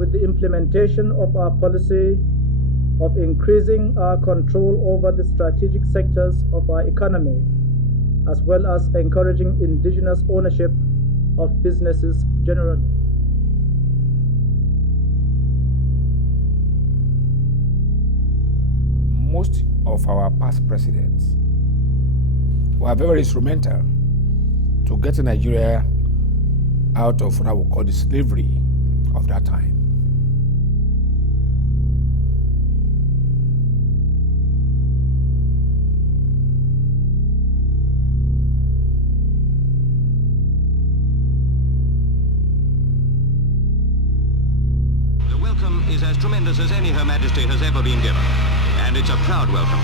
with the implementation of our policy of increasing our control over the strategic sectors of our economy, as well as encouraging indigenous ownership of businesses generally. Most of our past presidents were very instrumental to getting Nigeria out of what I would call the slavery of that time. The welcome is as tremendous as any Her Majesty has ever been given, and it's a proud welcome,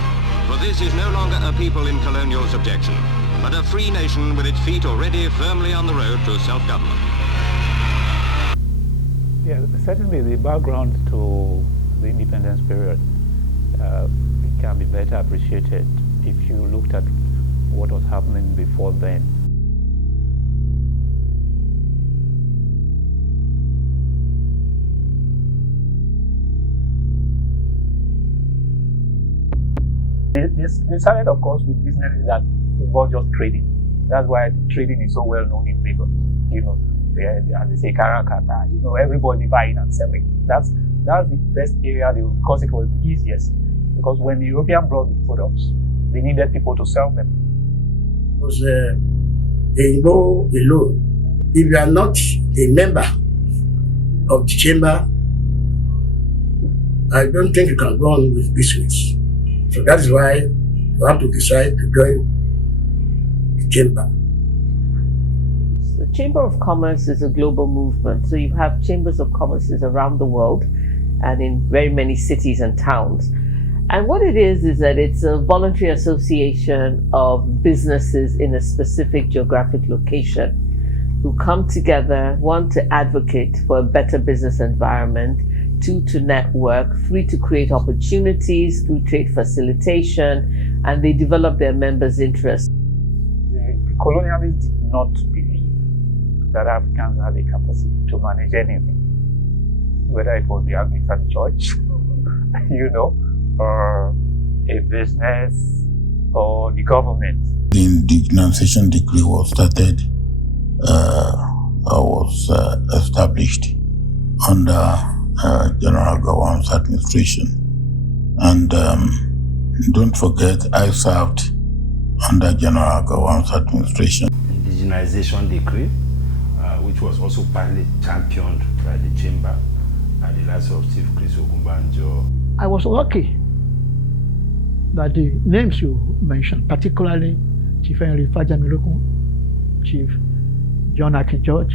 for this is no longer a people in colonial subjection, but a free nation with its feet already firmly on the road to self-government. Yeah, certainly the background to the independence period it can be better appreciated if you looked at what was happening before then. They started, of course, with businesses that involve just trading. That's why trading is so well known in Lagos. You know, they say karakata. You know, everybody buying and selling. That's the best area because it was the easiest. Because when the European brought the products, they needed people to sell them. Because they go alone. If you are not a member of the chamber, I don't think you can go on with business. So that is why you have to decide to join the chamber. The Chamber of Commerce is a global movement. So you have chambers of commerces around the world and in very many cities and towns. And what it is that it's a voluntary association of businesses in a specific geographic location who come together, one, to advocate for a better business environment, two, to network, three, to create opportunities through trade facilitation, and they develop their members' interests. The colonialists did not believe that Africans had the capacity to manage anything, whether it was the Anglican Church, you know, or a business, or the government. The denunciation decree was started, established under General Gowon's administration. And don't forget, I served under General Gowon's administration. Indigenization decree, which was also partly championed by the chamber and the likes of Chief Chris Ogunbanjo. I was lucky that the names you mentioned, particularly Chief Henry Fajamiloku, Chief John Akin George,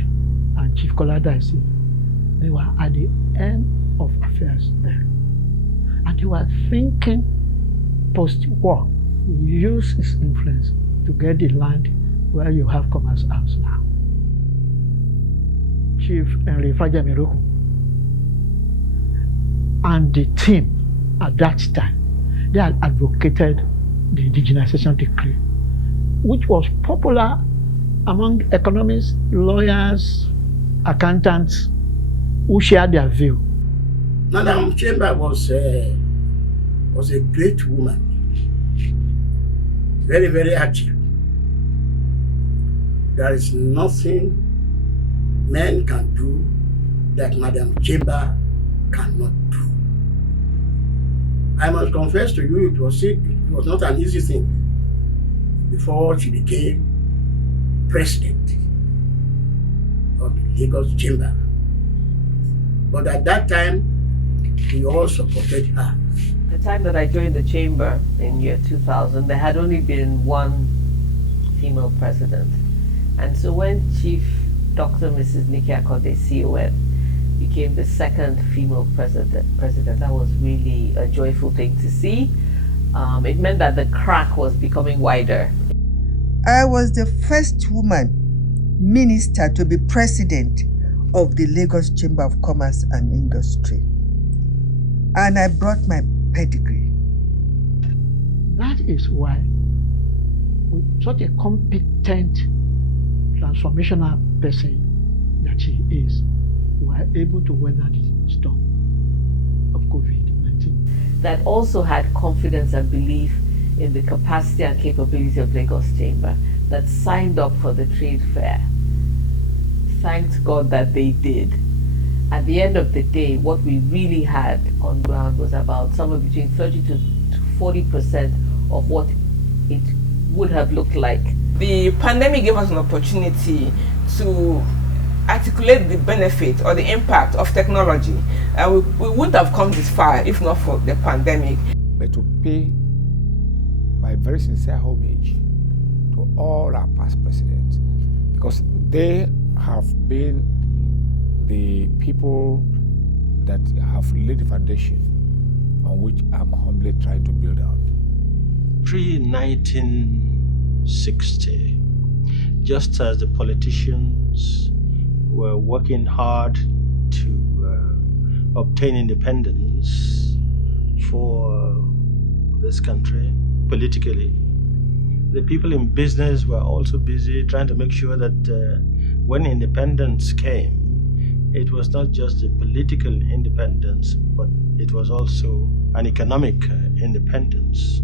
and Chief Kola Daisy, they were at the end of affairs there. And they were thinking post-war. We use his influence to get the land where you have Commerce House now. Chief Henry Fajamiloku and the team at that time, they had advocated the indigenization decree, which was popular among economists, lawyers, accountants, who shared their view. Madam Chamber was a great woman, very, very active. There is nothing men can do that Madam Chamber cannot do. I must confess to you, it was not an easy thing before she became president of the Lagos Chamber. But at that time, we all supported her. The time that I joined the chamber in year 2000, there had only been one female president. And so when Chief Dr. Mrs. Nikki Akode, CON, became the second female president, that was really a joyful thing to see. It meant that the crack was becoming wider. I was the first woman minister to be president of the Lagos Chamber of Commerce and Industry. And I brought my pedigree. That is why, with such a competent, transformational person that she is, we were able to weather the storm of COVID-19. That also had confidence and belief in the capacity and capability of Lagos Chamber, that signed up for the trade fair. Thanked God that they did. At the end of the day, what we really had on ground was about somewhere between 30 to 40% of what it would have looked like. The pandemic gave us an opportunity to articulate the benefit or the impact of technology. We wouldn't have come this far if not for the pandemic. But to pay my very sincere homage to all our past presidents, because they have been the people that have laid the foundation on which I'm humbly trying to build on. Pre-1960, just as the politicians were working hard to obtain independence for this country politically, the people in business were also busy trying to make sure that when independence came, it was not just a political independence, but it was also an economic independence.